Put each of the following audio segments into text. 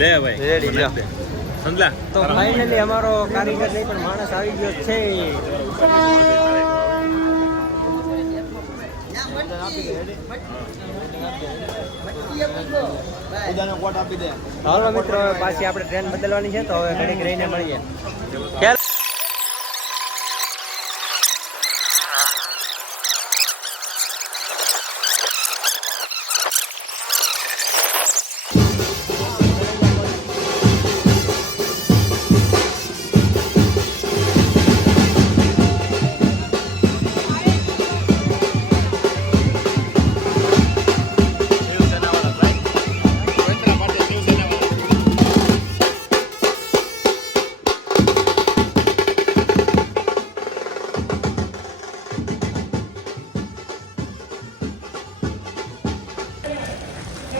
લે ભાઈ રેડી લો સમલા તો ફાઇનલી અમારો કારીગર નહીં પણ માણસ આવી ગયો છે. હાલો મિત્રો પાછી આપણે ટ્રેન બદલવાની છે તો હવે ઘડીક રહીને મળીએ.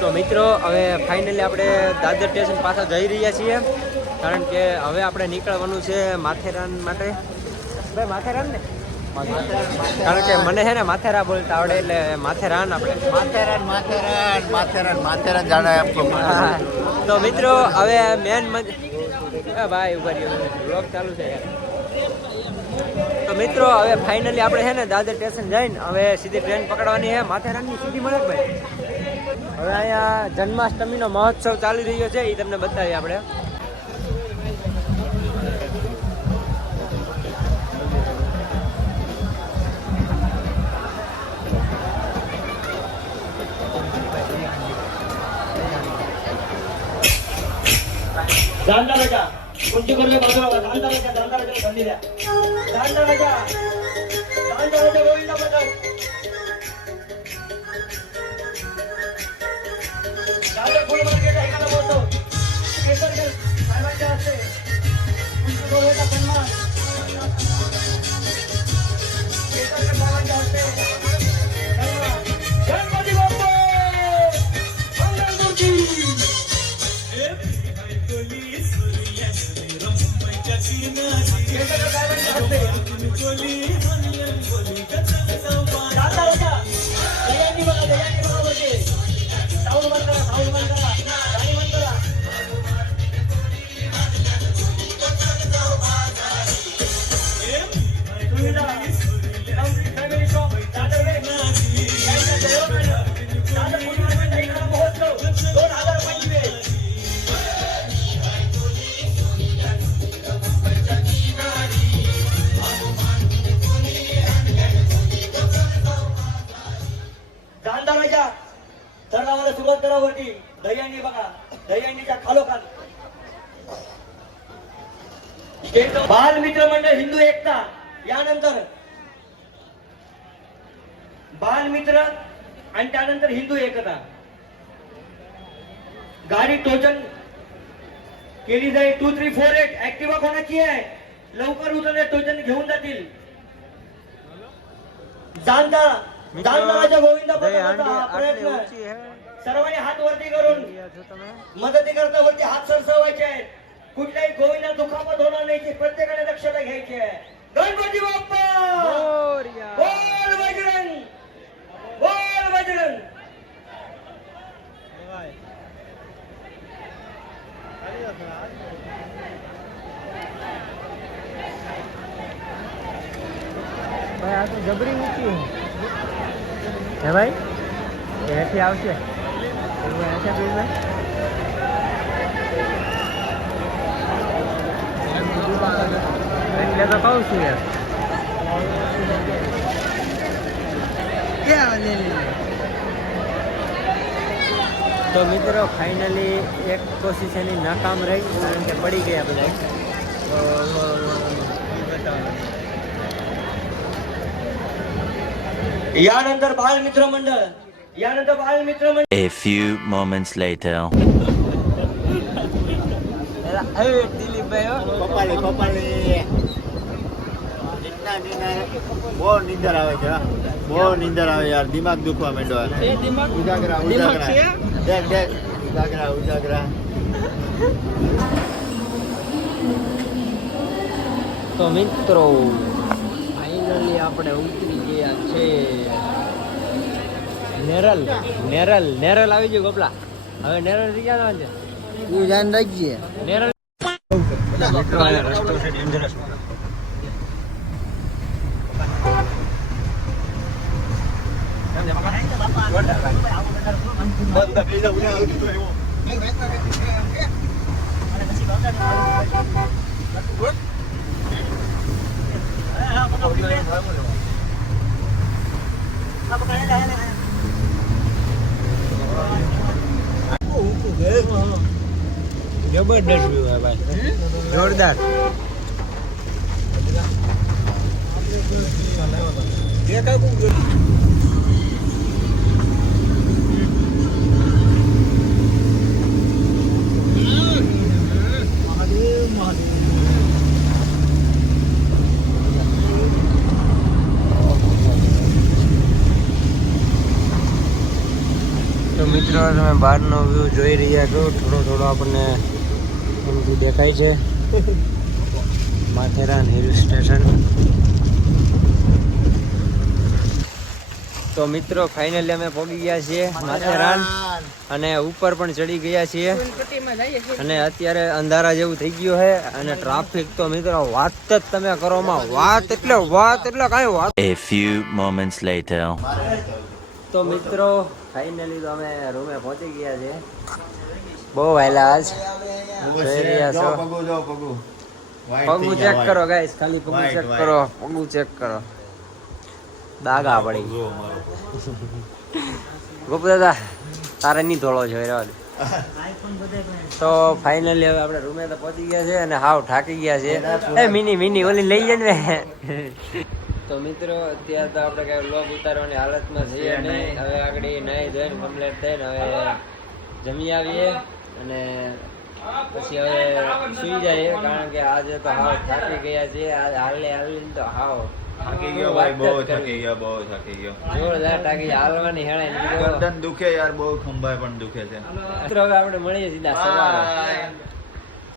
તો મિત્રો હવે ફાઇનલી આપણે દાદર સ્ટેશન પાછા જઈ રહ્યા છીએ કારણ કે હવે આપણે નીકળવાનું છે માથેરાન માટે. ભાઈ માથેરાન ને કારણ કે મને છે ને માથેરા બોલતા આવડે એટલે માથેરાન આપણે માથેરાન જાણે. તો મિત્રો હવે મેન ભાઈ ઉભા રહ્યો બ્લોગ ચાલુ છે યાર. તો મિત્રો હવે ફાઇનલી આપણે છે ને દાદર સ્ટેશન જઈને હવે સીધી ટ્રેન પકડવાની છે માથેરાનની સીધી મળે ભાઈ. હવે અહીંયા જન્માષ્ટમીનો મહોત્સવ ચાલી રહ્યો છે એ તમને બતાવીએ આપણે. दांडा राजा कुंटी करले बाजूला दांडा बंदी द्या. दांडा राजा गोविंदा बजाव. दादर फुल मार्केट ऐकायला बोलतो केसरगड साहेबांच्या हस्ते कुंटी गोविंदा सन्मान केसरगड साहेबांच्या हस्ते गणपती बाप्पा मंगलमूर्ती. सुरुवात करावरती दह्यांनी बघा दह्यांनीच्या खालोखाल बाल मित्र मंडळ हिंदू एकता. यानंतर बाल मित्र आणि त्यानंतर हिंदू एकता. गाडी टोचन केली जाईल 2348 ऍक्टिव्हा कोणाची आहे लवकर उतरले टोचन घेऊन जातील. जाणता गोविंदा प्रयत्न सर्वांनी हात वरती करून मदती करता वरती हात सरसवायचे आहेत. कुठल्याही गोविंदा दुखापत होणार नाही प्रत्येकाने दक्षता घ्यायची आहे. गणपती बाप्पा बोल बजरंग बोल बजरंग. ભાઈ આ તો જબરી ઊંચી હે ભાઈ એથી આવશે એટલે તો કહું છું યાર. તો મિત્રો ફાઇનલી એક કોશિશ એની નાકામ રહી કારણ કે પડી ગયા બધા. यानंतर बाल मित्र मंडळ A few moments later. બહુ નીંદર આવે છે બહુ નીંદર આવે યાર દિમાગ દુખવા માંડ્યો. ઉજાગરા તો મિત્રો ફાઇનલી આપણે ઉતરી ગયા છે નેરલ આવી ગયું ગોપલા. હવે નેરળ થી ક્યાં છે તું ધ્યાન રાખજે. નેરળ મિત્રો આ રસ્તો છે ડેન્જરસ જબરદસ્ત વ્યૂ હે ભાઈ જોરદાર તો મિત્રો તમે બહારનો વ્યૂ જોઈ રહ્યા છો થોડો થોડો આપણને એમથી દેખાય છે માથેરાન હિલ સ્ટેશન તો મિત્રો ફાઇનલી અમે પહોંચી ગયા છીએ માથેરાન અને ઉપર પણ ચડી ગયા છીએ અને અત્યારે અંધારા જેવું થઈ ગયું છે અને ટ્રાફિક તો મિત્રો વાત જ તમે કરો માં વાત એટલે કાંઈ વાત. A few moments later. તો મિત્રો ફાઇનલી તો અમે રૂમે પહોંચી ગયા છે બહુ વહેલા આજ જોઈ રહ્યા છો પગું ચેક કરો ગાઈસ ખાલી પગું ચેક કરો પગું ચેક કરો દાગા પડી ગોપુ દાદા તારે નહીં ધોળો છે રહેવા દે. તો ફાઇનલી હવે આપણે રૂમે તો પહોંચી ગયા છે અને હાવ થાકી ગયા છે એ મિની ઓલી લઈ જાય ને તો મિત્રો અત્યારે તો આપણે કઈ વ્લોગ ઉતારવાની હાલતમાં છીએ નહીં હવે આગળ નાહી ધોઈને કમ્પ્લીટ થઈને હવે જમી આવીએ અને પછી હવે સુઈ જઈએ કારણ કે આજે તો હાવ થાકી ગયા છીએ હાલી તો હાવ થાકી ગયો ભાઈ, બહુ થાકી ગયો. જોરદાર થાકી ગયા. હાલવાની હેળે ગરદન દુખે યાર, બહુ ખંભાઈ પણ દુખે છે. મિત્રો હવે આપણે મળીએ સીધા સવારે.